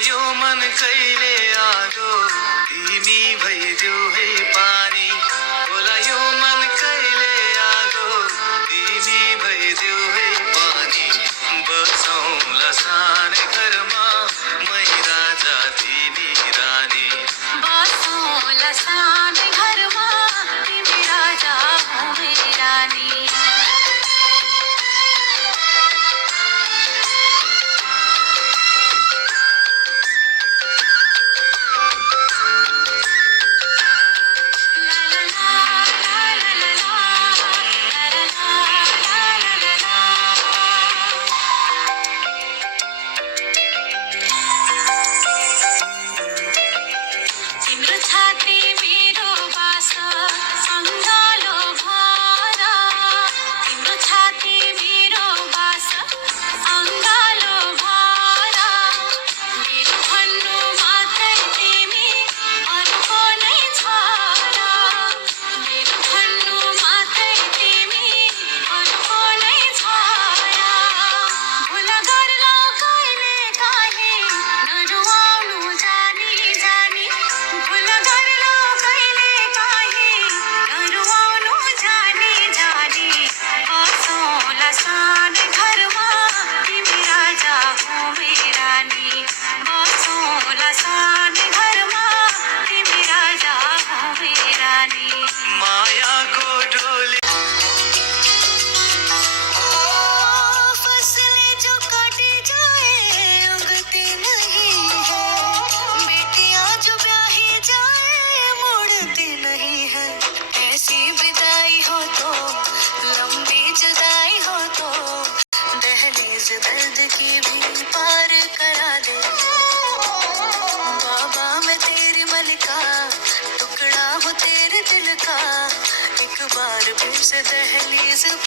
यो मन कहिले आगो तिमी भइदेऊ है पानी। होला यो मन कहिले आगो तिमी भइदेऊ है पानी। बसौँला सानै घरमा मै राजा तिमी रानी। बसौँला सानै घरमा तिमी राजा हो मेरी रानी। तिम्रो छाती मेरो बास अङ्गालो भर। तिम्रो छाती मेरो बास अङ्गालो भर। मेरो भन्नु मात्रै तिमी अर्को नै छ र। मेरो भन्नु मात्रै तिमी अर्को नै छ र। भुल गर्ला कहिले काहीँ नरुवाउनु जानी जानी। भुल गर्ला कहिले काहीँ नरुवाउनु जानी जानी। बसौँला सानै घरमा तिमी राजा हो मेरी रानी। बसौँला सानै घरमा तिमी राजा हो मेरी रानी। मायाको डोली फसलें जो काटी जाए उगती नहीं है। बेटियां जो ब्याही जाए मुड़ती नहीं है। ऐसी विदाई हो तो लंबी जुदाई हो तो दहलीज दर्द की भी पार करा दे। बाबा मैं तेरी मलिका टुकड़ा हूँ तेरे दिल का। एक बार फिर से दहलीज